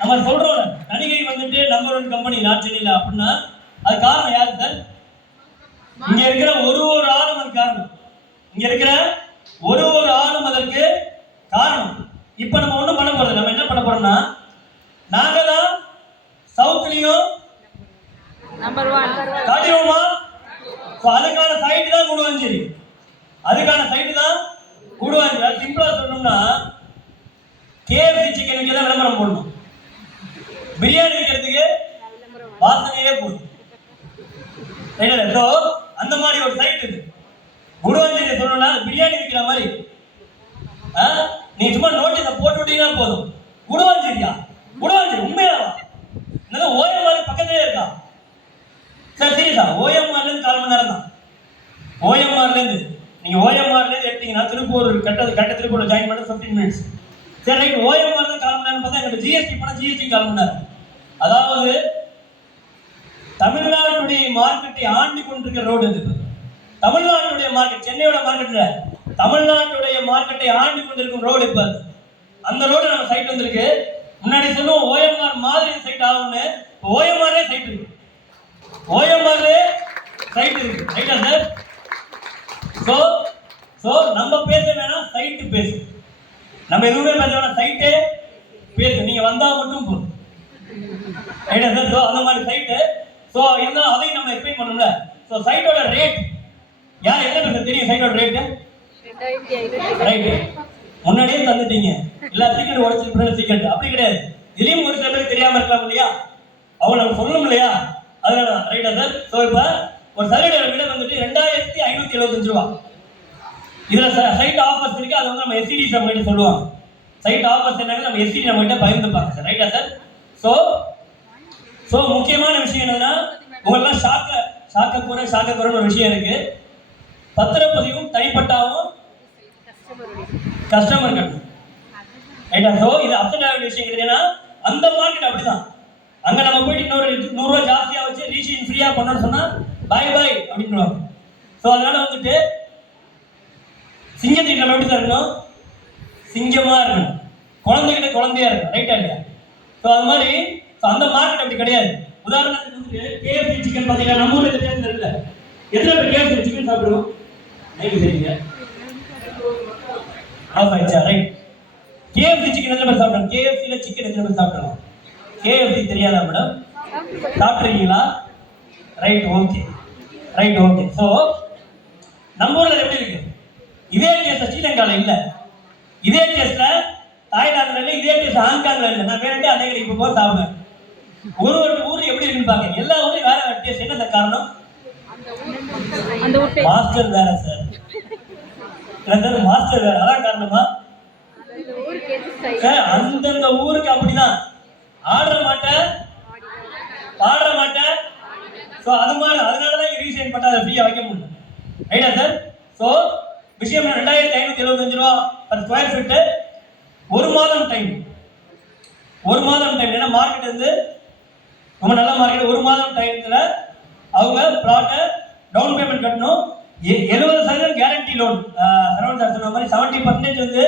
நம்ம சொல்றோம் நடிகை வந்துட்டு நம்பர் 1 கம்பெனி நாட்டில அப்படின்னா அது காரணம் யாரு சார்? இங்க இருக்கிற ஒரு ஆளும் அது காரணம். இங்க இருக்கிற ஒரு ஆளும் அதற்கு காரணம். இப்ப நம்ம ஒண்ணும் பண்ண போறது, நம்ம என்ன பண்ண போறோம்னா நாங்க தான் சவுத்லயும் நம்பர் 1 காட்டிடுவோமா? அதுக்கான சைட் தான் கூடுவாஞ்சேரி, அதுக்கான சைட் தான் கூடுவாஞ்சேரி. சிம்பிளா சொல்லணும்னா KFC சிக்கன் வைக்க தான் விளம்பரம் போடணும், பிரியாணி வைக்கிறதுக்கு வாசனையே போடும். அந்த மாதிரி ஒரு சைட் இருக்கு குடுவாஞ்சேரி. சொல்லணும்னா பிரியாணி வைக்கிற மாதிரி நீ சும்மா நோட்டீஸை போட்டு விட்டீங்கன்னா போதும். குடுவாஞ்சேரியா? குடுவாஞ்சேரி உண்மையாவா? ஓஎம்ஆர் பக்கத்திலே இருக்கா சார்? சீரியஸா? OMR இருந்து 4 மணி நேரம் தான். OMR இருந்து நீங்க OMR இருந்து எடுத்தீங்கன்னா திருப்பூர் கட்ட திருப்பூர்ல ஜாயின் பண்ண 15 மினிட்ஸ். சரி ரைட், OMR தான் 4 மணி நேரம் பார்த்தா எங்களுக்கு GST பண்ண GST 4 மணி நேரம். அதாவது தமிழ்நாட்டுடைய மார்க்கெட்டை ஆண்டு கொண்டிருக்கிற ரோடு இது. தமிழ்நாட்டுடைய மார்க்கெட், சென்னையோட மார்க்கெட்ல தமிழ்நாட்டுடைய மார்க்கெட்டை ஆண்டு கொண்டிருக்கும் ரோடு இப்ப. அந்த ரோடு நம்ம சைட் வந்திருக்கு. முன்னாடி சொல்லுவோம் OMR மாதிரி சைட் ஆகும்னு. OMR சைட் இருக்கு, OMR சைட் இருக்கு. ரைட்டா சார்? சோ நம்ம பேச வேணாம், சைட் பேசு. நம்ம எதுவுமே பேச வேணாம், சைட்டே பேசு. நீங்க வந்தா மட்டும் போதும். ரைட்டா சார்? சோ அந்த மாதிரி சைட். சோ இருந்தாலும் அதையும் நம்ம எக்ஸ்பிளைன் பண்ணணும்ல. சோ சைட்டோட ரேட் யார் என்ன பேச தெரியும்? சைட்டோட ரேட் ரைட் முன்னாடியே தந்துட்டீங்க. எல்லா டிக்கெட் உடச்சு டிக்கெட் அப்படி கிடையாது. இதுலயும் ஒரு சில பேருக்கு தெரியாம இருக்கலாம் இல்லையா? அவங்க நம்ம சொல்லணும் இல்லையா? அதனால ரைட்டா சார்? சோ இப்ப ஒரு சர்வேயோட விலை வந்துட்டு 2575 ரூபா. இதுல சைட் ஆஃபர்ஸ் இருக்கு. அது வந்து நம்ம SCD நம்ம கிட்ட சொல்லுவாங்க. சைட் ஆஃபர்ஸ் என்னன்னு நம்ம SCD நம்ம கிட்ட பகிர்ந்துப்பாங்க சார். ரைட்டா சார்? சோ முக்கியமான விஷயம் என்னன்னா உங்களெல்லாம் ஷாக்க கூற ஒரு விஷயம் இருக்கு. பத்திரப்பதிவும் தனிப்பட்டாவும் கஸ்டமர் கட்டணும். ரைட்டா? சோ இது அப்செட் ஆகிற விஷயம் கிடையாதுன்னா அந்த மார்க்கெட் அப்படிதான். அங்க நம்ம போயிட்டு இன்னொரு 100 ரூபாய் ஜாஸ்தியா வச்சு ரீஷின் ஃப்ரீயா பண்ணணும்னு சொன்னா பை அப்படின்னு. சோ அதனால வந்துட்டு சிங்கத்திட்ட நம்ம எப்படி சார் இருக்கணும்? சிங்கமா இருக்கணும், குழந்தைகிட்ட குழந்தையா இருக்கணும். ரைட்டா இல்லையா? சோ அது மாதிரி அந்த மார்க்கெட் அப்படி கிடையாது. உதாரணத்துக்கு வந்து KFC சிக்கன் பாத்தீங்கன்னா நம்ம ஊர்ல தெரியாது இல்ல. எத்தனை பேர் KFC சிக்கன் சாப்பிடுவோம்? நைட் சரிங்க ஆஃப் ஆயிடுச்சா? ரைட். KFC சிக்கன் எத்தனை பேர் சாப்பிடுறோம்? KFC ல சிக்கன் எத்தனை பேர் சாப்பிடுறோம்? KFC தெரியாதா மேடம்? சாப்பிட்றீங்களா? Right, okay. சோ நம்ம ஊர்ல எப்படி இருக்கு? இதே டேஸ்ட் ஸ்ரீலங்கால இல்ல, இதே டேஸ்ட்ல தாய்லாந்துல இல்ல, இதே டேஸ்ட் ஹாங்காங்ல இல்ல. நான் வேணும்னே அதே கடைக்கு போய் சாப்பிடுவேன். ஒரு ஊர் எப்படி இருக்குன்னு பாக்க. எல்லா ஊர்லயும் வேற வேற டேஸ்ட். என்ன சார் காரணம்? மாஸ்டர் வேற சார். மாஸ்டர் வேற, அதான் காரணமா? அந்தந்த ஊருக்கு அப்படிதான். ஆடுற மாட்டேன், பாடுற மாட்டேன். சோ அது மாதிரி அதனாலதான் ரீசைன் பண்ண ஃப்ரீயா வைக்க முடியும். ரைட்டா சார்? சோ விஷயம் 2575 ரூபா பர் ஸ்கொயர் ஃபீட். ஒரு மாதம் டைம். ஏன்னா மார்க்கெட் வந்து ரொம்ப நல்ல மார்க்கெட். ஒரு மாதம் டைம்ல அவங்க பிளாட்டை டவுன் பேமெண்ட் கட்டணும். 70% கேரண்டி லோன். சரவணன் சார் சொன்ன மாதிரி 70% வந்து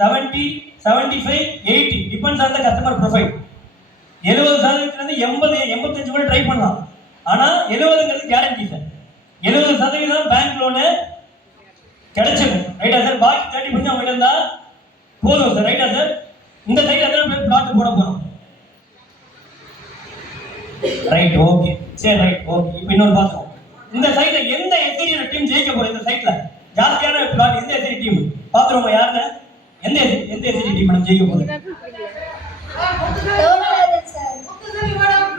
70, 75, 80 depends on the customer profile. 70% 80, 85 கூட ட்ரை பண்ணலாம். ஆனா 70ங்கிறது கேரண்டி சார். 70% பேங்க் லோனு கிடைச்சிடும். ரைட்டா சார்? பாக்கி 30% அவங்க இருந்தா போதும் சார். ரைட்டா சார்? இந்த சைடு எத்தனை பேர் பிளாட் போட போறோம்? Right, okay. சரி ரைட், ஓகே. இப்போ இன்னொரு பார்த்தோம். இந்த சைட்ல எந்த SCD டீம் ஜெயிக்க போற? இந்த சைட்ல ஜாஸ்தியான பிளாட் எந்த SCD டீம் பாத்துறோமா? யாருன்னு? எந்த SCD டீம் மேடம் ஜெயிக்க போகுது?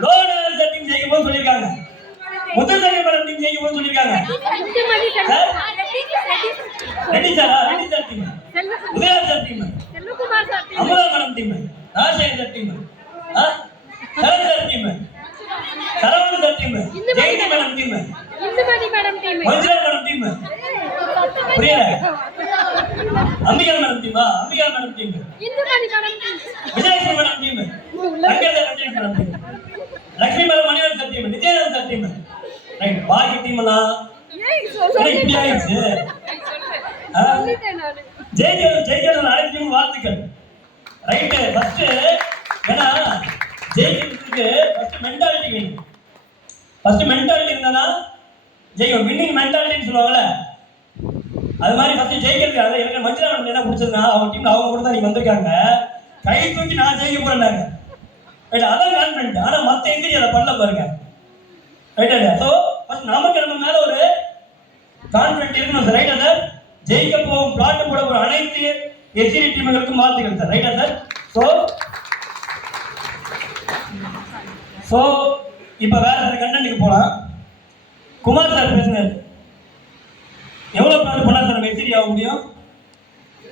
லோனல் சார் டீம் ஜெயிக்க போகுது சொல்லிருக்காங்க. முத்துசாமி மேடம் டீம் ஜெயிக்க போகுது சொல்லிருக்காங்க. Ready sir team, Udaya sir team, Amutha madam team, Rajasekar team, Saran sir team, Saravanan sir team, Jayanthi madam team, Manjula madam team, புரியல? அம்பிகா மேடம் டீமா? Ambika madam team, Vijayalakshmi madam team, Lankesh madam team, Lakshmi madam, Manivan sir team, Nithyanand sir team. Right, பாக்கி team எல்லாம் இப்படி ஆயிடுச்சு. ஜெயிக்கணும் அனைத்து வாழ்த்துக்கள். ரைட்டு. ஃபர்ஸ்ட் ஏன்னா ஜெயிக்கிறதுக்கு ஃபர்ஸ்ட் மென்டாலிட்டி வேணும். ஃபர்ஸ்ட் மென்டாலிட்டி இருந்தானா ஜெயிக்கும். வின்னிங் மென்டாலிட்டின்னு சொல்லுவாங்கல்ல, அது மாதிரி ஃபர்ஸ்ட் ஜெயிக்கிறது. அதை எனக்கு மஞ்சள் என்ன பிடிச்சதுன்னா அவங்க டீம்ல அவங்க கூட தான் நீங்க வந்திருக்காங்க, கை தூக்கி நான் ஜெயிக்க போறேன்னாங்க. ரைட், அதான் கான்ஃபிடென்ட். ஆனா மத்த எதிரி அதை பண்ணல பாருங்க. ரைட் இல்லையா? ஸோ ஃபர்ஸ்ட் நமக்கு நம்ம மேல ஒரு கான்ஃபிடென்ட் இருக்கணும் சார். ரைட்டா சார்? ஜெயிக்க போகும் பிளாட் போட போற அனைத்து எதிரி டீம்களுக்கும் வாழ்த்துக்கள் சார். ரைட்டா சார்? ஸோ இப்போ வேற கண்டென்ட்டுக்கு போகலாம். குமார் சார் பேசுனார், எவ்வளோ பிளாட் பண்ணா சார் நம்ம எதிரி ஆக முடியும்?